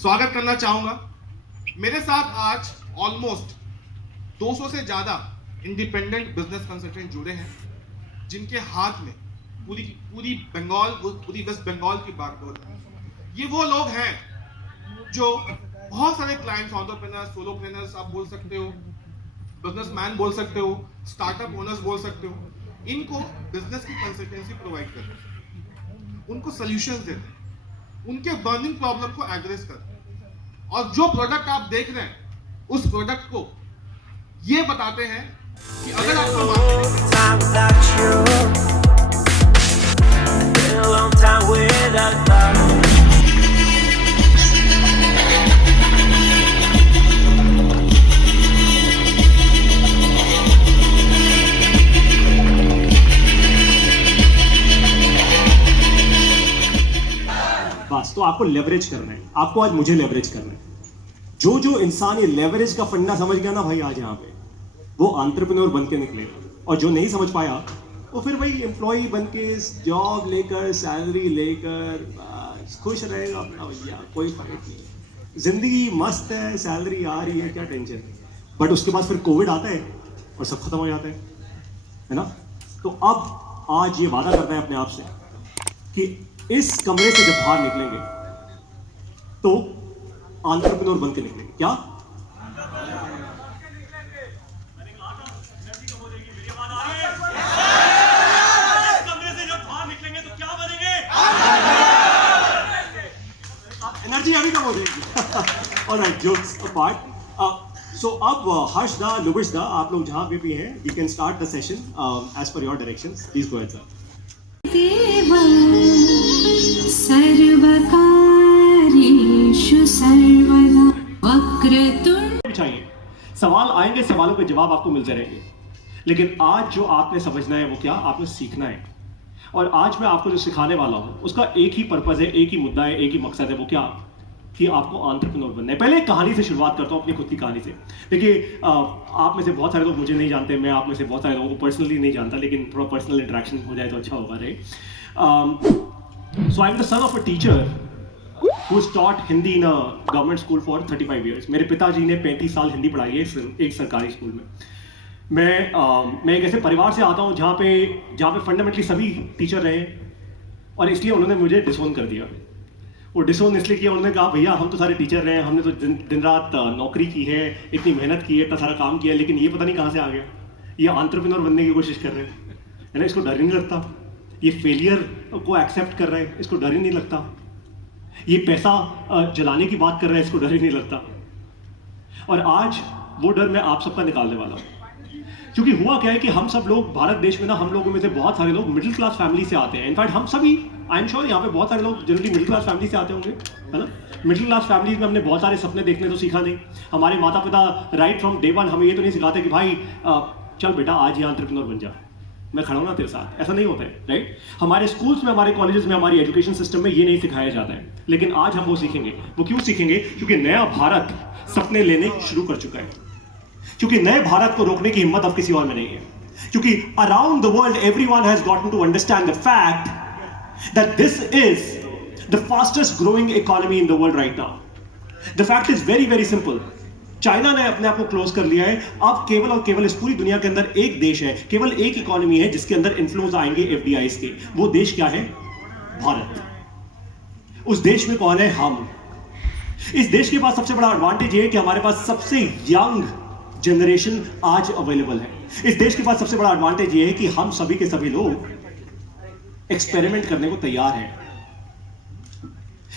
स्वागत करना चाहूंगा। मेरे साथ आज ऑलमोस्ट 200 से ज्यादा इंडिपेंडेंट बिजनेस कंसल्टेंट जुड़े हैं, जिनके हाथ में पूरी पूरी बंगाल, पूरी वेस्ट बंगाल की बागडोर है। ये वो लोग हैं जो बहुत सारे क्लाइंट्स, एंटरप्रेन्योर्स, सोलोप्रेन्योर्स आप बोल सकते हो, बिजनेसमैन बोल सकते हो, स्टार्टअप ओनर्स बोल सकते हो, इनको बिजनेस की कंसल्टेंसी प्रोवाइड करते हैं, उनको सॉल्यूशंस देते हैं, उनके बर्निंग प्रॉब्लम को एड्रेस करते हैं। और जो प्रोडक्ट आप देख रहे हैं, उस प्रोडक्ट को ये बताते हैं कि अगर बस तो आपको लेवरेज करना है, आपको आज मुझे लेवरेज करना है। जो जो इंसान ये लेवरेज का फंडा समझ गया ना भाई, आज यहाँ पे वो एंटरप्रेन्योर बन के निकलेगा, और जो नहीं समझ पाया वो फिर वही एम्प्लॉय बन के जॉब लेकर, सैलरी लेकर बस खुश रहेगा अपना भैया, कोई फर्क नहीं है। जिंदगी मस्त है, सैलरी आ रही है, क्या टेंशन। बट उसके बाद फिर कोविड आता है और सब खत्म हो जाता है ना। तो अब आज ये वादा करना है अपने आप से कि इस कमरे से जब बाहर निकलेंगे तो एंटरप्रेन्योर बन के निकलेंगे। क्या एनर्जी अभी कम हो जाएगी। Alright, jokes apart. सो अब हर्षदा, लुबिशदा, आप लोग जहां पे भी हैं, we can start the session as per your directions. Please go ahead sir. सर्वकार्येषु सर्वदा वक्रतुंड। चाहिए सवाल आएंगे, सवालों के जवाब आपको मिलते रहेंगे, लेकिन आज जो आपने समझना है वो क्या, आपने सीखना है। और आज मैं आपको जो सिखाने वाला हूं उसका एक ही पर्पज है, एक ही मुद्दा है, एक ही मकसद है। वो क्या कि आपको एंटरप्रेन्योर बनना है। पहले एक कहानी से शुरुआत करता हूं, अपनी खुद की कहानी से। देखिए, आप में से बहुत सारे लोग मुझे नहीं जानते, मैं आप में से बहुत सारे लोगों को पर्सनली नहीं जानता, लेकिन थोड़ा पर्सनल इंटरेक्शन हो जाए तो अच्छा होगा, right. So I am the son of a teacher who has taught Hindi in a government school for 35 years. मेरे पिताजी ने 35 साल हिंदी पढ़ाई है एक सरकारी स्कूल में। मैं एक ऐसे परिवार से आता हूँ जहाँ पे फंडामेंटली सभी टीचर रहे, और इसलिए उन्होंने मुझे डिसोन कर दिया। वो डिसोन इसलिए किया, उन्होंने कहा भैया हम तो सारे टीचर रहे हैं, हमने तो दिन रात नौकरी की है, इतनी मेहनत की है, इतना सारा काम किया है, लेकिन ये पता नहीं कहाँ से आ गया, ये एंटरप्रेन्योर बनने की कोशिश कर रहे हैं, है ना। इसको डर ही नहीं लगता, ये फेलियर को एक्सेप्ट कर रहे हैं, इसको डर ही नहीं लगता, ये पैसा जलाने की बात कर रहे हैं, इसको डर ही नहीं लगता। और आज वो डर मैं आप सबका निकालने वाला हूँ। क्योंकि हुआ क्या है कि हम सब लोग भारत देश में ना, हम लोगों में से बहुत सारे लोग मिडिल क्लास फैमिली से आते हैं। इनफैक्ट हम सभी, आई एम श्योर यहाँ पे बहुत सारे लोग जनरली मिडिल क्लास फैमिली से आते होंगे, है ना। मिडिल क्लास फैमिलीज में हमने बहुत सारे सपने देखने तो सीखा नहीं। हमारे माता पिता राइट फ्रॉम डे वन हमें ये तो नहीं सिखाते कि भाई चल बेटा आज ही एंटरप्रेन्योर बन जा, मैं खड़ा हूं ना तेरे साथ, ऐसा नहीं होता है, राइट। हमारे स्कूल्स में, हमारे कॉलेजेस में, हमारी एजुकेशन सिस्टम में ये नहीं सिखाया जाता है, लेकिन आज हम वो सीखेंगे। वो क्यों सीखेंगे? क्योंकि नया भारत सपने लेने शुरू कर चुका है, क्योंकि नए भारत को रोकने की हिम्मत अब किसी और में नहीं है, क्योंकि around the world everyone has gotten to understand the fact that this is the fastest growing economy in the world right now. The fact is very very simple. China ने अपने आप को क्लोज कर लिया है। अब केवल और केवल इस पूरी दुनिया के अंदर एक देश है, केवल एक इकोनॉमी है जिसके अंदर इन्फ्लोज आएंगे एफडीआईज के। वो देश क्या है? भारत। उस देश में कौन है? हम। इस देश के पास सबसे बड़ा एडवांटेज ये है कि हमारे पास सबसे यंग जनरेशन आज अवेलेबल है। इस देश के पास सबसे बड़ा एडवांटेज ये है कि हम सभी के सभी लोग एक्सपेरिमेंट करने को तैयार हैं।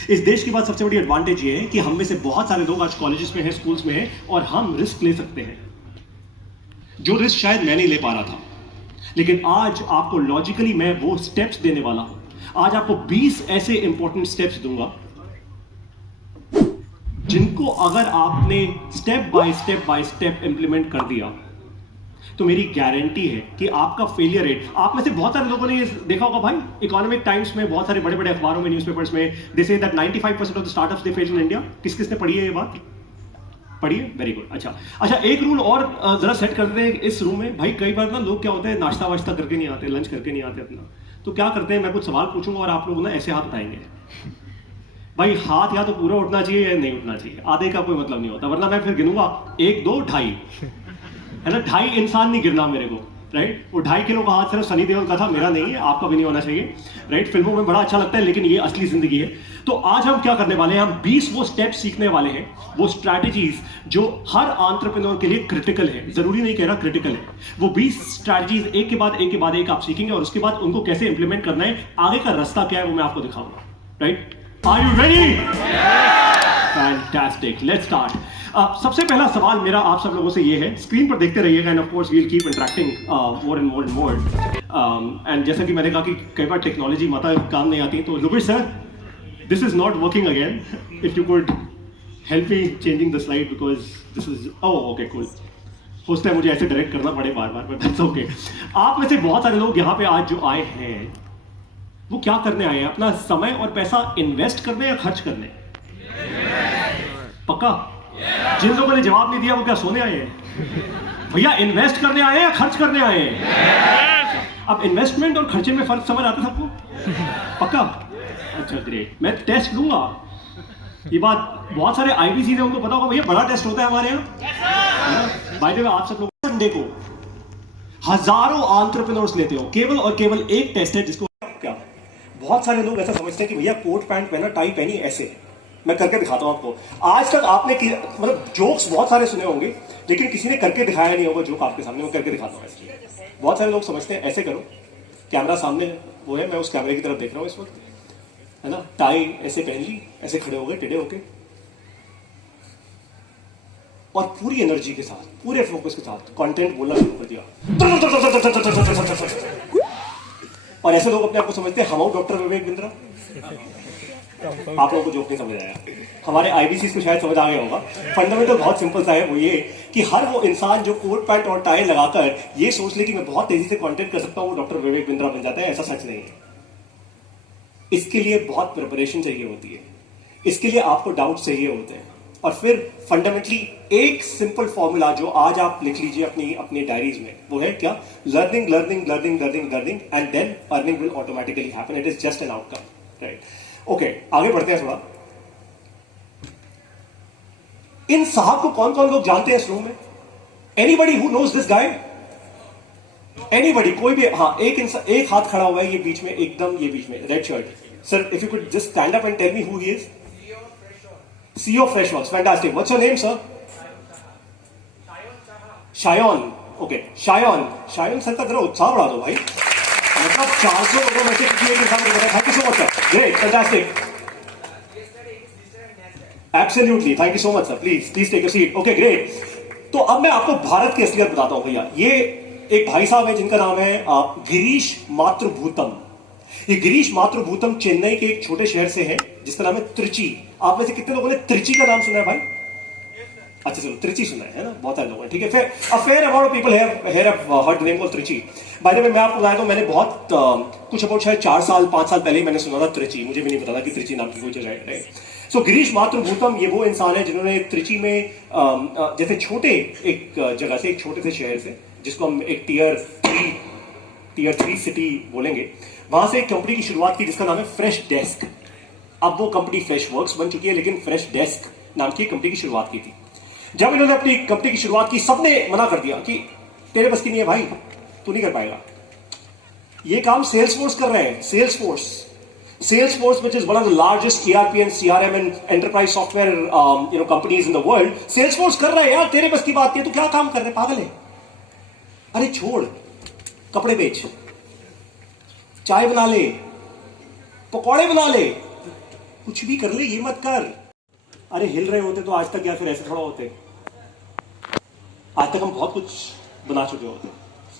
इस देश के बाद सबसे बड़ी एडवांटेज ये है कि हम में से बहुत सारे लोग आज कॉलेजेस में हैं, स्कूल्स में हैं, और हम रिस्क ले सकते हैं, जो रिस्क शायद मैं नहीं ले पा रहा था। लेकिन आज आपको लॉजिकली मैं वो स्टेप्स देने वाला हूं। आज आपको 20 ऐसे इंपॉर्टेंट स्टेप्स दूंगा जिनको अगर आपने स्टेप बाय स्टेप इंप्लीमेंट कर दिया तो मेरी गारंटी है कि आपका फेलियर रेट, आप में से बहुत सारे लोगों ने ये देखा होगा भाई, इकोनॉमिक टाइम्स में, बहुत सारे बड़े बड़े अखबारों में, न्यूज़पेपर्स में, they say that 95% of the startups they fail in India. किस किसने पढ़ी है ये बात? पढ़ी है? Very good. अच्छा, एक रूल और जरा सेट कर दें इस रूम में। भाई कई बार ना लोग क्या होते हैं, नाश्ता वाश्ता करके नहीं आते, लंच करके नहीं आते अपना, तो क्या करते हैं, मैं कुछ सवाल पूछूंगा और आप लोग ना ऐसे हाथ उठाएंगे, भाई हाथ या तो पूरा उठना चाहिए या नहीं उठना चाहिए, आधे का कोई मतलब नहीं होता, वरना मैं फिर गिनूंगा 1 2 2.5, है ना, 2.5 इंसान नहीं गिरना मेरे को, राइट। वो 2.5 किलो का हाथ सिर्फ सनी देओल का था, मेरा नहीं है, आपका भी नहीं होना चाहिए, राइट। फिल्मों में बड़ा अच्छा लगता है लेकिन ये असली जिंदगी है। तो आज हम क्या करने वाले हैं, हम 20 वो स्टेप्स सीखने वाले हैं, वो स्ट्रैटेजीज जो हर एंटरप्रेन्योर के लिए क्रिटिकल है, जरूरी नहीं कह रहा क्रिटिकल है। वो 20 स्ट्रैटेजीज एक के बाद एक के बाद एक आप सीखेंगे और उसके बाद उनको कैसे इंप्लीमेंट करना है, आगे का रास्ता क्या है वो मैं आपको दिखाऊंगा, right. Are you ready? Fantastic, let's start. सबसे पहला सवाल मेरा आप सब लोगों से ये है, स्क्रीन पर देखते रहिएगा and of course we will keep interacting more and more and more. And जैसा कि मैंने कहा कि कई बार टेक्नोलॉजी माता काम नहीं आती, तो लुबिश sir, this is not working again, if you could help me changing the slide because this is okay cool. हो सकता है मुझे ऐसे डायरेक्ट करना पड़े बार बार, बट दैट्स ओके। आप में से बहुत सारे लोग यहाँ पे आज जो आए हैं वो क्या करने आए हैं, अपना समय और पैसा इन्वेस्ट करने या खर्च करने? पक्का? जिन लोगों ने जवाब नहीं दिया वो क्या सोने आए हैं? भैया इन्वेस्ट करने आए हैं या खर्च करने आए हैं? अब इन्वेस्टमेंट और खर्चे में फर्क समझ आता है सबको? पक्का? अच्छा ग्रेट, मैं टेस्ट लूंगा। ये बात बहुत सारे आईबीसी है उनको पता होगा, भैया बड़ा टेस्ट होता है हमारे यहाँ। बाय द वे आप सब लोग संडे को हजारों एंटरप्रेन्योर्स लेते हो, केवल और केवल एक टेस्ट है जिसको क्या बहुत सारे लोग ऐसा समझते हैं कि भैया कोट पैंट पहना, टाई पहनी, ऐसे। मैं करके दिखाता हूं आपको। आज तक आपने मतलब जोक्स बहुत सारे सुने होंगे लेकिन किसी ने करके दिखाया नहीं होगा जोक आपके सामने, मैं करके दिखाता हूं ऐसे। बहुत सारे लोग समझते हैं ऐसे करो, कैमरा सामने वो है, मैं उस कैमरे की तरफ देख रहा हूं इस वक्त, है ना, टाई ऐसे पहन ली, ऐसे खड़े हो गए टेढ़े होके, और पूरी एनर्जी के साथ, पूरे फोकस के साथ कंटेंट बोलना शुरू कर दिया। और ऐसे लोग अपने आप को समझते हैं हम डॉक्टर विवेक बिंद्रा। आप लोगों को जोक नहीं समझ आया, हमारे आईबीसी को शायद समझ आ गया होगा। फंडामेंटल बहुत सिंपल सा है, वो ये कि हर वो इंसान जो कोट पैंट और टाई लगाकर ये सोच ले कि मैं बहुत तेजी से कंटेंट कर सकता हूं, वो डॉक्टर विवेक बिंद्रा बन जाता है, ऐसा सच नहीं है। इसके लिए बहुत प्रिपरेशन चाहिए होती है, इसके लिए आपको डाउट चाहिए होते हैं, और फिर फंडामेंटली एक सिंपल फॉर्मूला जो आज आप लिख लीजिए अपनी डायरीज में, वो है क्या? Learning learning learning learning learning and then earning will automatically happen. It is just an outcome, right. Okay, आगे बढ़ते हैं थोड़ा। इन साहब को कौन कौन लोग जानते हैं इस रूम में? Anybody who knows this guy? Anybody? कोई भी? हाँ, एक हाथ खड़ा हुआ है ये बीच में, एकदम ये बीच में, red shirt. Sir if you could just stand up and tell me who he is. CEO Freshworks, fantastic. What's your name, sir? Shayon. Okay, Shayon. Shayon sir का जरा उत्साह बढ़ा दो भाई। मतलब 400 लोगों में से किसी एक इंसान को बताया। Thank you so much, sir. Great, fantastic. Absolutely, thank you so much, sir. Please take a seat. Okay, great. तो अब मैं आपको भारत की असलियत बताता हूँ भैया। ये एक भाई साहब है जिनका नाम है गिरीश मातृभूतम। ये गिरीश मातृभूतम चेन्नई के एक छोटे शहर से है जिसका नाम है त्रिची। आप में से कितने लोगों ने त्रिची का नाम सुना है भाई? अच्छा चलो, त्रिची सुना है ना, बहुत सारे लोग हैं, ठीक है। फिर fair amount of people have heard the name of Trichy. By the way मैं आपको बताया तो मैंने बहुत कुछ अबाउट शायद 4 साल 5 साल पहले ही मैंने सुना था त्रिची, मुझे भी नहीं पता था कि त्रिची नाम की कोई जगह है। सो गिरीश मातृभूतम ये वो इंसान है जिन्होंने त्रिची में जैसे छोटे एक जगह से, एक छोटे से शहर से, जिसको हम एक टीयर 3 सिटी बोलेंगे, वहां से एक कंपनी की शुरुआत की जिसका नाम है फ्रेश डेस्क। अब वो कंपनी फ्रेशवर्क्स बन चुकी है, लेकिन फ्रेश डेस्क नाम की कंपनी की शुरुआत की थी। जब इन्होंने अपनी कंपनी की शुरुआत की, सबने मना कर दिया कि तेरे बस की नहीं है भाई, तू नहीं कर पाएगा। ये काम सेल्सफोर्स कर रहे हैं। Salesforce which is one of the largest ERP and CRM and enterprise software companies in the world, Salesforce कर रहा है यार, तेरे बस की बात नहीं है, तू क्या काम कर रहे, पागल है? अरे छोड़, कपड़े बेच, चाय बना ले, पकौड़े बना ले, कुछ भी कर ले, ये मत कर। अरे हिल रहे होते तो आज तक या फिर ऐसे थोड़ा होते? आज तक हम बहुत कुछ बना चुके होते।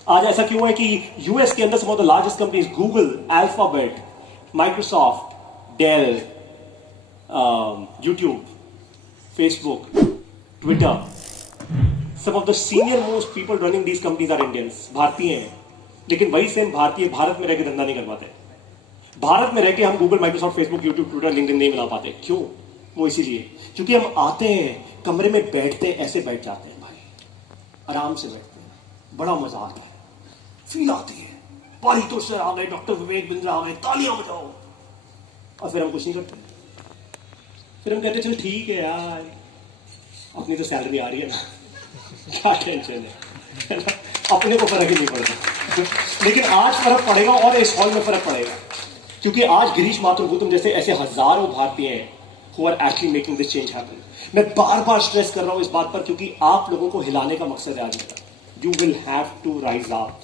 आज ऐसा क्यों है कि यूएस के अंदर some of the largest companies, Google, Alphabet, Microsoft, Dell, YouTube, Facebook, Twitter, some of the senior most people running these companies are Indians, भारतीय हैं। लेकिन वही सेम भारतीय भारत में रहकर धंधा नहीं कर पाते। भारत में रहकर हम Google, Microsoft, Facebook, YouTube, Twitter, LinkedIn नहीं बना पाते। क्यों? वो इसीलिए क्योंकि हम आते हैं, कमरे में बैठते हैं, ऐसे बैठ जाते हैं भाई, आराम से बैठते हैं, बड़ा मजा आता है, फील आती है, पारितोष सर आ गए, डॉक्टर विवेक बिंद्रा आ गए, तालियां बजाओ, और फिर हम कुछ नहीं करते। फिर हम कहते चल ठीक है यार, अपनी तो सैलरी आ रही है ना, क्या टेंशन है ना? अपने को फर्क ही नहीं पड़ता। लेकिन आज फर्क पड़ेगा और इस हॉल में फर्क पड़ेगा, क्योंकि आज गिरीश माथुर जैसे ऐसे हजारों भारतीय हैं who are actually making this change happen। मैं बार बार स्ट्रेस कर रहा हूं इस बात पर, क्योंकि आप लोगों को हिलाने का मकसद है आज मेरा। You will have to rise up,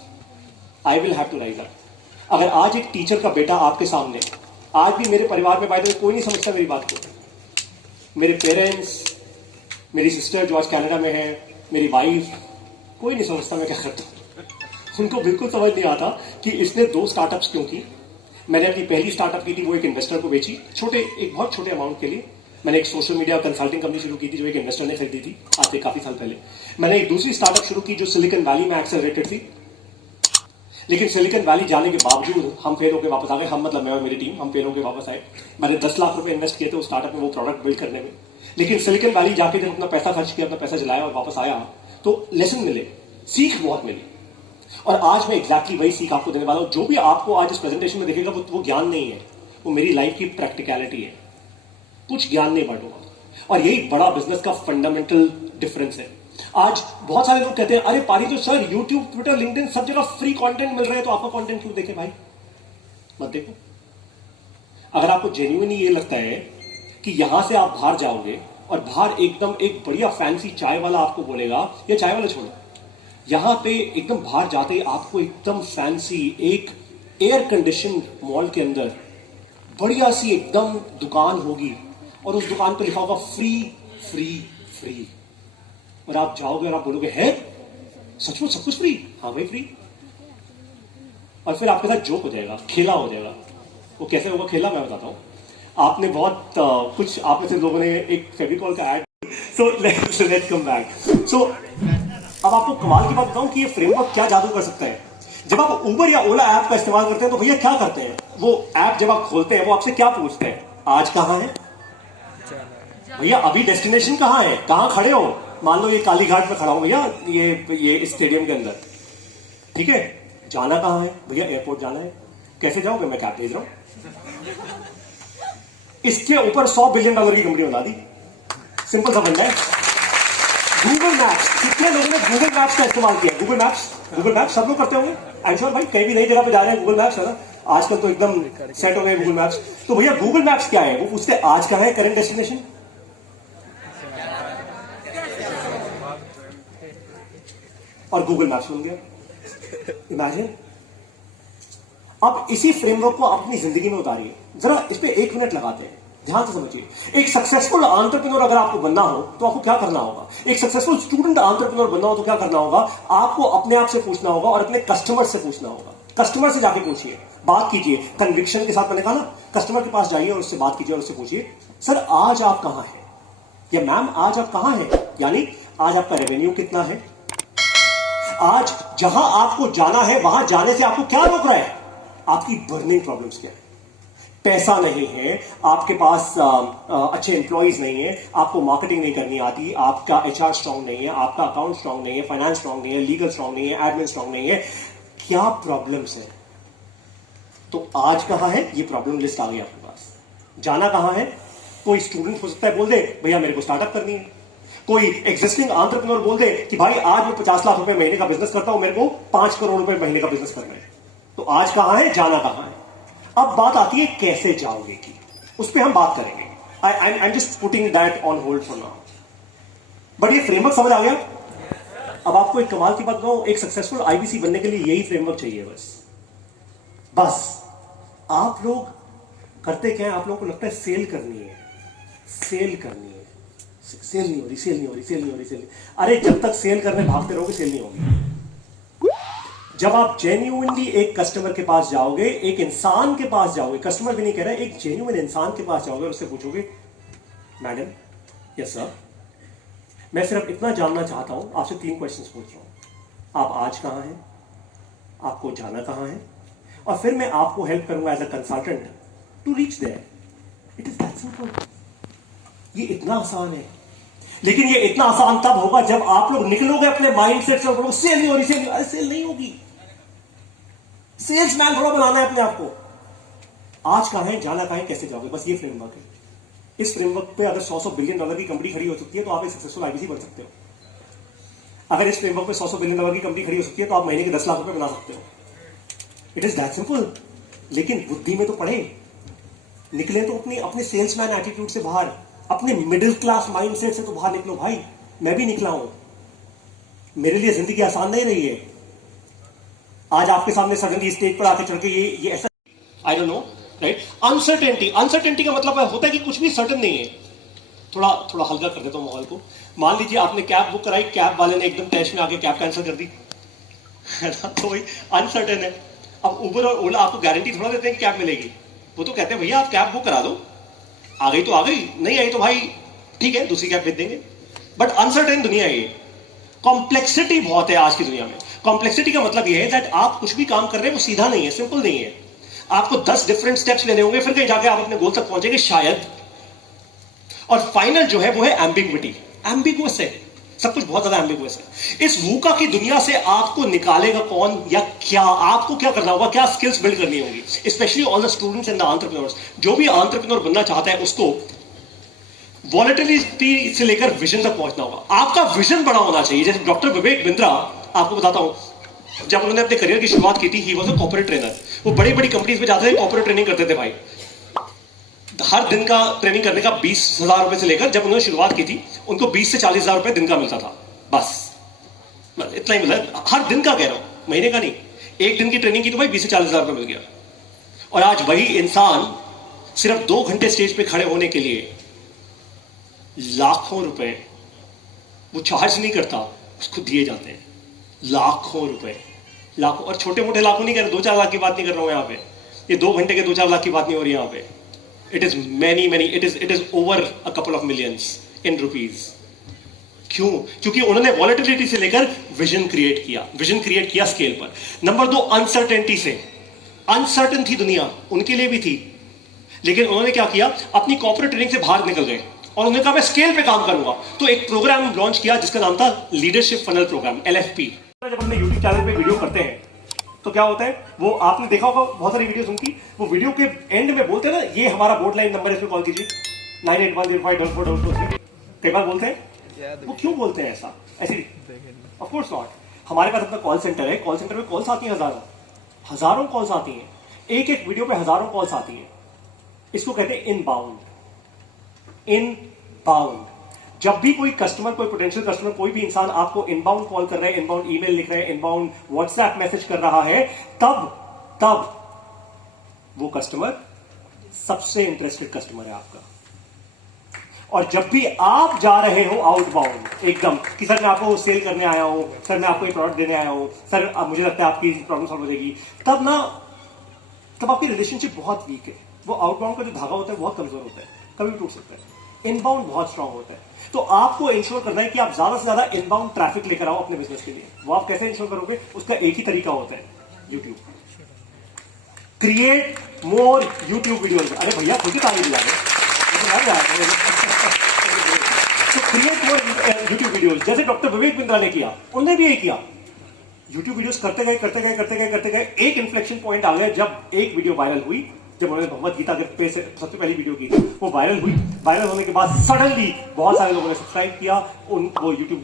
I will have to rise up. अगर आज एक टीचर का बेटा आपके सामने, आज भी मेरे परिवार में बाय द वे कोई नहीं समझता मेरी बात को, मेरे पेरेंट्स, मेरी सिस्टर जो आज कनाडा में है, मेरी वाइफ, कोई नहीं समझता मैं क्या करता हूं। उनको बिल्कुल समझ नहीं आता कि इसने 2 स्टार्टअप्स क्यों की। मैंने अपनी पहली स्टार्टअप की थी, वो एक इन्वेस्टर को बेची, एक बहुत छोटे अमाउंट के लिए। मैंने एक सोशल मीडिया कंसल्टिंग कंपनी शुरू की थी जो एक इन्वेस्टर ने खरीदी थी आज से काफी साल पहले। मैंने एक दूसरी स्टार्टअप शुरू की जो सिलिकॉन वैली में एक्सेलरेटेड थी, लेकिन सिलिकॉन वैली जाने के बावजूद हम फेल होकर वापस आ गए। हम मतलब मैं और मेरी टीम, हम फेल होकर वापस आए। मैंने 10 लाख रुपए इन्वेस्ट किए थे उस स्टार्टअप में, वो प्रोडक्ट बिल्ड करने में। लेकिन सिलिकॉन वैली जाके जब अपना पैसा खर्च किया, अपना पैसा जलाया और वापस आया, तो लेसन मिले, सीख बहुत मिली। और आज मैं एग्जैक्टली वही सीख आपको देने वाला हूं। जो भी आपको आज इस प्रेजेंटेशन में देखेगा वो ज्ञान नहीं है, वो मेरी लाइफ की प्रैक्टिकलिटी है। कुछ ज्ञान नहीं बांटूंगा, और यही बड़ा बिजनेस का फंडामेंटल डिफरेंस है। आज बहुत सारे लोग कहते हैं अरे पारी तो सर यूट्यूब, ट्विटर, लिंक्डइन सब जगह फ्री कंटेंट मिल रहा है, तो आपका कंटेंट क्यों देखे? भाई मत देखो। अगर आपको जेन्युइनली ये लगता है कि यहां से आप बाहर जाओगे और बाहर एकदम एक बढ़िया फैंसी चाय वाला आपको बोलेगा, या चाय वाला छोड़ो, यहां पे एकदम बाहर जाते ही आपको एकदम फैंसी एक एयर कंडीशन मॉल के अंदर बढ़िया सी एकदम दुकान होगी, और उस दुकान पर लिखा होगा फ्री फ्री फ्री, और आप जाओगे और आप बोलोगे है सचमुच सब कुछ फ्री? हाँ भाई फ्री। और फिर आपके साथ जोक हो जाएगा, खेला हो जाएगा। वो कैसे होगा खेला, मैं बताता हूं। आपने बहुत कुछ आप में से लोगों ने एक फेविकॉल का ad, so let's come back. So अब आपको कमाल की बात बताऊं कि ये फ्रेमवर्क क्या जादू कर सकता है। जब आप उबर या ओला ऐप का इस्तेमाल करते हैं तो भैया क्या करते हैं, वो ऐप जब आप खोलते हैं वो आपसे क्या पूछते हैं? आज कहां है भैया, अभी डेस्टिनेशन कहां है, कहां खड़े हो? मान लो ये कालीघाट में खड़ा हूं भैया, ये स्टेडियम के अंदर, ठीक है। जाना कहां है भैया? एयरपोर्ट जाना है। कैसे जाओगे? मैं कैब भेज रहा हूं। इसके ऊपर $100 बिलियन की कंपनी बना दी। सिंपल सा बंदा है। गूगल मैप्स, कितने लोगों ने गूगल मैप्स का इस्तेमाल किया? गूगल मैप्स सब लोग करते होंगे, आई एम श्योर भाई। कहीं भी नई जगह पे जा रहे हैं, गूगल मैप्स है ना, आजकल तो एकदम सेट हो गए गूगल मैप्स। तो भैया गूगल मैप्स क्या है? वो पूछते हैं आज कहां है, करंट डेस्टिनेशन, और गूगल मैप्स बन गया। इमेजिन। अब इसी फ्रेमवर्क को आप अपनी जिंदगी में उतारिए, जरा इस पे 1 मिनट लगाते हैं, ध्यान से समझिए। एक सक्सेसफुल एंटरप्रेन्योर अगर आपको बनना हो तो आपको क्या करना होगा? एक सक्सेसफुल स्टूडेंट एंटरप्रेन्योर बनना हो तो क्या करना होगा? आपको अपने आप से पूछना होगा और अपने कस्टमर से पूछना होगा। कस्टमर से जाके पूछिए, बात कीजिए कन्विक्शन के साथ। मैंने कहा ना, कस्टमर के पास जाइए और उससे बात कीजिए और उससे पूछिए सर आज आप कहां हैं, या मैम आज आप कहां हैं, यानी आज आपका रेवेन्यू कितना है, आज जहां आपको जाना है वहां जाने से आपको क्या रोक रहा है, आपकी बर्निंग प्रॉब्लम्स क्या है। पैसा नहीं है आपके पास, अच्छे एम्प्लॉइज नहीं है, आपको मार्केटिंग नहीं करनी आती, आपका एचआर स्ट्रांग नहीं है, आपका अकाउंट स्ट्रांग नहीं है, फाइनेंस स्ट्रांग नहीं है, लीगल स्ट्रांग नहीं है, एडमिन स्ट्रांग नहीं है, क्या प्रॉब्लम्स है? तो आज कहां है, ये प्रॉब्लम लिस्ट आ गई आपके पास। जाना कहां है? कोई स्टूडेंट हो सकता है बोल दे भैया मेरे को स्टार्टअप करनी है। कोई एग्जिस्टिंग एंटरप्रेन्योर बोल दे कि भाई आज मैं 50 लाख रुपए महीने का बिजनेस करता हूं, मेरे को 5 करोड़ रुपए महीने का बिजनेस करना है। तो आज कहां है, जाना कहां है। अब बात आती है कैसे जाओगे की, उस पर हम बात करेंगे। I am just putting that on hold for now. But ये फ्रेमवर्क समझ आ गया। अब आपको एक कमाल की बात बताऊं, एक सक्सेसफुल आईबीसी बनने के लिए यही फ्रेमवर्क चाहिए बस। आप लोग करते क्या है, आप लोगों को लगता है सेल करनी है, सेल नहीं हो रही। अरे जब तक सेल करने भागते रहोगे सेल नहीं होगी। जब आप जेन्युइनली एक कस्टमर के पास जाओगे, एक इंसान के पास जाओगे, कस्टमर भी नहीं कह रहा है, एक जेन्युइन इंसान के पास जाओगे और उससे पूछोगे मैडम, यस सर, मैं सिर्फ इतना जानना चाहता हूं, आपसे 3 क्वेश्चंस पूछ रहा हूं। आप आज कहां हैं, आपको जाना कहां है, और फिर मैं आपको हेल्प करूंगा as a consultant to reach there. It is that simple. ये इतना आसान है, लेकिन ये इतना आसान तब होगा जब आप लोग निकलोगे अपने माइंडसेट से और बोलोगे सेल नहीं हो रही। अरे सेल नहीं होगी, सेल्समैन थोड़ा बनाना है अपने आप को। आज कहां है, जाना कहां है, कैसे जाओगे, बस ये फ्रेमवर्क है। इस फ्रेमवर्क पे अगर 100 बिलियन डॉलर की कंपनी खड़ी हो सकती है तो आप एक सक्सेसफुल आईबीसी बन सकते हो। अगर इस फ्रेमवर्क पे 100 बिलियन डॉलर की कंपनी खड़ी हो सकती है तो आप महीने के 10 लाख रुपए बना सकते हो। It is that simple. लेकिन बुद्धि में तो पड़े, निकले तो अपने अपने सेल्समैन एटीट्यूड से बाहर, अपने मिडिल क्लास माइंडसेट से तो बाहर निकलो भाई। मैं भी निकला हूं, मेरे लिए जिंदगी आसान नहीं रही है। आज आपके सामने सडनली स्टेज पर आके चढ़ के ये ऐसा, I don't know, right. Uncertainty का मतलब होता है कि कुछ भी सर्टन नहीं है। थोड़ा हल्का कर देता हूं माहौल को। मान लीजिए आपने कैब बुक कराई, कैब वाले ने एकदम टैश में आके कैब कैंसिल कर दी, है ना, तो वही अनसर्टेन है। अब उबर और ओला आपको गारंटी थोड़ा देते हैं कि कैब मिलेगी। वो तो कहते हैं भैया आप कैब बुक करा दो, आ गई तो आ गई, नहीं आई तो भाई ठीक है दूसरी कैब भेज देंगे। बट अनसर्टेन दुनिया है ये। कॉम्प्लेक्सिटी बहुत है आज की दुनिया में। कॉम्प्लेक्सिटी का मतलब ये है दैट आप कुछ भी काम कर रहे हैं वो सीधा नहीं है, सिंपल नहीं है। आपको 10 डिफरेंट स्टेप्स लेने होंगे, फिर कहीं जाके आप अपने गोल तक पहुंचेंगे शायद। और फाइनल जो है वो है एम्बिग्विटी। एम्बिगुअस है, सब कुछ बहुत ज्यादा एम्बिगुअस है। इस वूका की दुनिया से आपको निकालेगा कौन, या क्या आपको क्या करना होगा, क्या स्किल्स बिल्ड करनी होगी। Specially all the students and the entrepreneurs. जो भी एंटरप्रेन्योर बनना चाहता है उसको वॉलेटिलिटी से लेकर विजन तक पहुंचना होगा। आपका विजन बड़ा होना चाहिए। जैसे डॉक्टर विवेक बिंद्रा, आपको बताता हूं, जब उन्होंने अपने करियर की शुरुआत की थी, he was a corporate trainer. वो बड़ी बड़ी कंपनीज में जाते थे, कॉर्पोरेट ट्रेनिंग करते थे भाई। हर दिन का ट्रेनिंग करने का 20,000 रुपए से लेकर, जब उन्होंने शुरुआत की थी उनको 20 से 40,000 रुपए दिन का मिलता था, बस इतना ही मिला। हर दिन का कह रहा हूं, महीने का नहीं। एक दिन की ट्रेनिंग की तो भाई 20 से 40,000 रुपए मिल गया। और आज वही इंसान सिर्फ 2 घंटे स्टेज पे खड़े होने के लिए लाखों रुपए वो चार्ज नहीं करता, उसको दिए जाते हैं। लाखों रुपए, लाखों। और छोटे मोटे लाखों नहीं कर रहा, 2-4 लाख की बात नहीं कर रहा हूं यहां पे। ये 2 घंटे के 2-4 लाख की बात नहीं हो रही यहां पे। It is many it is over a couple of millions in rupees. क्यों? क्योंकि उन्होंने वॉलेटिलिटी से लेकर विजन क्रिएट किया स्केल पर। नंबर 2, अनसर्टेनिटी से। अनसर्टन थी दुनिया, उनके लिए भी थी, लेकिन उन्होंने क्या किया, अपनी कॉर्पोरेट ट्रेनिंग से बाहर निकल गए और उन्होंने कहा मैं स्केल पे काम करूंगा। तो एक प्रोग्राम लॉन्च किया जिसका नाम था लीडरशिप फनल प्रोग्राम, LFP। जब अपने यूट्यूब चैनल पे वीडियो करते हैं तो क्या होता है, वो आपने देखा होगा बहुत सारी वीडियोस उनकी, वो वीडियो के एंड में बोलते हैं ना, ये हमारा बोर्ड लाइन नंबर है, इसमें कॉल कीजिए 98105444। कई बार बोलते हैं, वो क्यों बोलते हैं ऐसा? ऐसे ऑफ कोर्स नॉट। हमारे पास अपना कॉल सेंटर है, कॉल सेंटर में कॉल्स आती हैं, हजारों कॉल्स आती हैं, एक एक वीडियो पे हजारों कॉल्स आती हैं। इसको कहते हैं इनबाउंड। जब भी कोई कस्टमर, कोई पोटेंशियल कस्टमर, कोई भी इंसान आपको इनबाउंड कॉल कर रहा है, इनबाउंड ईमेल लिख रहा है, इनबाउंड व्हाट्सएप मैसेज कर रहा है, तब वो कस्टमर सबसे इंटरेस्टेड कस्टमर है आपका। और जब भी आप जा रहे हो आउटबाउंड एकदम कि सर मैं आपको सेल करने आया हूं, सर मैं आपको एक प्रोडक्ट देने आया हूं, सर अब मुझे लगता है आपकी प्रॉब्लम सॉल्व हो जाएगी, तब आपकी रिलेशनशिप बहुत वीक है। वो आउटबाउंड का जो धागा होता है बहुत कमजोर होता है, कभी टूट सकता है। इनबाउंड बहुत स्ट्रांग होता है। तो आपको इंश्योर करना है कि आप ज्यादा से ज्यादा इनबाउंड ट्रैफिक लेकर आओ अपने बिजनेस के लिए। वो आप कैसे इंश्योर करोगे? उसका एक ही तरीका होता है, YouTube. Create more YouTube videos. अरे भैया खुद ही ताली दिला रहे, तो क्रिएट मोर यूट्यूब वीडियोस, जैसे डॉक्टर विवेक बिंद्रा ने किया, उन्होंने भी यही किया। यूट्यूब वीडियोस करते गए, एक इन्फ्लेक्शन पॉइंट आ गया जब एक वीडियो वायरल हुई, जब उन्होंने भगवत गीता के पे से सबसे पहली वीडियो की, वो वायरल हुई। वायरल होने के बाद सडनली बहुत सारे लोगों ने सब्सक्राइब किया, वो यूट्यूब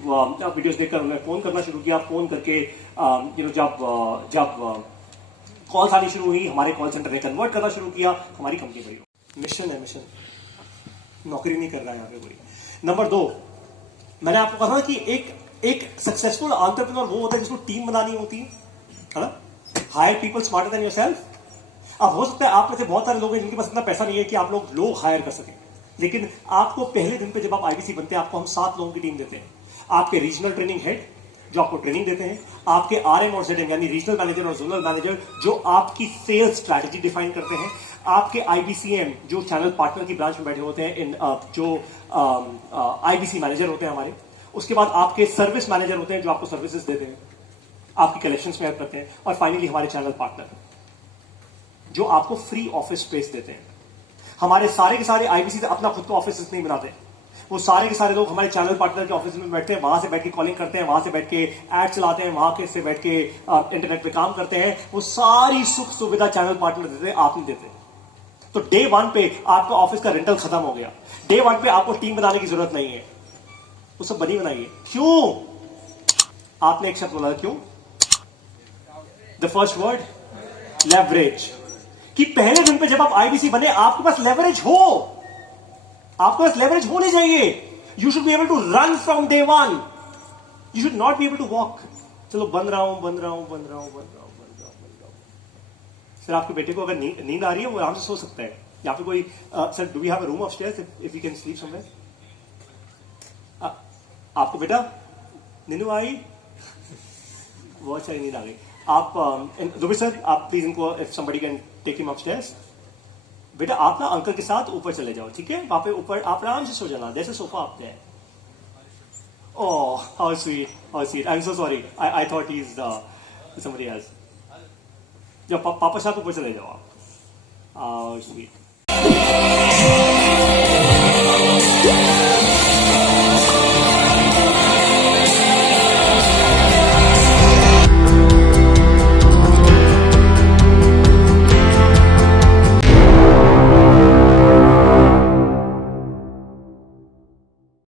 वीडियोस देखकर उन्होंने फोन करना शुरू किया। फोन करके जब कॉल्स आनी शुरू हुई, हमारे कॉल सेंटर ने कन्वर्ट करना शुरू किया, हमारी कंपनी बड़ी। मिशन है, मिशन, नौकरी नहीं कर रहा है यहाँ पे कोई। नंबर 2, मैंने आपको कहा कि एक सक्सेसफुल एंटरप्रेन्योर वो होता है जिसको टीम बनानी होती है ना। Hire people smarter than yourself. अब हो सकता है आप में से बहुत सारे लोग हैं जिनके पास इतना पैसा नहीं है कि आप लोग हायर कर सकें, लेकिन आपको पहले दिन पे जब आप आईबीसी बनते हैं, आपको हम 7 लोगों की टीम देते हैं। आपके रीजनल ट्रेनिंग हेड जो आपको ट्रेनिंग देते हैं, आपके RM और ZM यानी रीजनल मैनेजर और जोनल मैनेजर जो आपकी सेल्स स्ट्रैटेजी डिफाइन करते हैं, आपके IBCM जो चैनल पार्टनर की ब्रांच में बैठे होते हैं, जो IBC मैनेजर होते हैं हमारे। उसके बाद आपके सर्विस मैनेजर होते हैं जो आपको सर्विसेज देते हैं, आपकी कलेक्शंस में हेल्प करते हैं। और फाइनली हमारे चैनल पार्टनर जो आपको फ्री ऑफिस स्पेस देते हैं। हमारे सारे के सारे IBC से अपना खुद को ऑफिस नहीं बनाते, वो सारे के सारे लोग हमारे चैनल पार्टनर के ऑफिस में बैठते हैं, वहां से बैठ के कॉलिंग करते हैं, वहां से बैठ के एड चलाते हैं, वहां से बैठ के इंटरनेट पे काम करते हैं। वो सारी सुख सुविधा चैनल पार्टनर देते हैं, आप नहीं देते। तो डे 1 पे आपका ऑफिस का रेंटल खत्म हो गया, डे 1 पे आपको टीम बनाने की जरूरत नहीं है, वो सब बनी बनाई है। क्यों? आपने एक शब्द बोला, क्यों? The first word leverage. कि पहले दिन पे जब आप आईबीसी बने आपके पास लेवरेज हो, आपके पास लेवरेज होने चाहिए। You should be able to run from day 1, you should not be able to walk. चलो बन रहा हूं। सर आपके बेटे को अगर नींद आ रही है वो आराम से सो सकता है, या फिर कोई sir do we have a room upstairs if you can sleep somewhere? आपको बेटा नींद आई? बहुत सारी नींद आ गई। आप दुबे सर आप प्लीज इनको if somebody can take him upstairs. बेटा आप ना अंकल के साथ ऊपर चले जाओ, ठीक है? वहां पे ऊपर आप आराम से सो जाना, जैसे सोफा आप there. Oh how sweet, I am so sorry, I thought he is somebody else। जब पापा साथ ऊपर चले जाओ आप। स्वीट।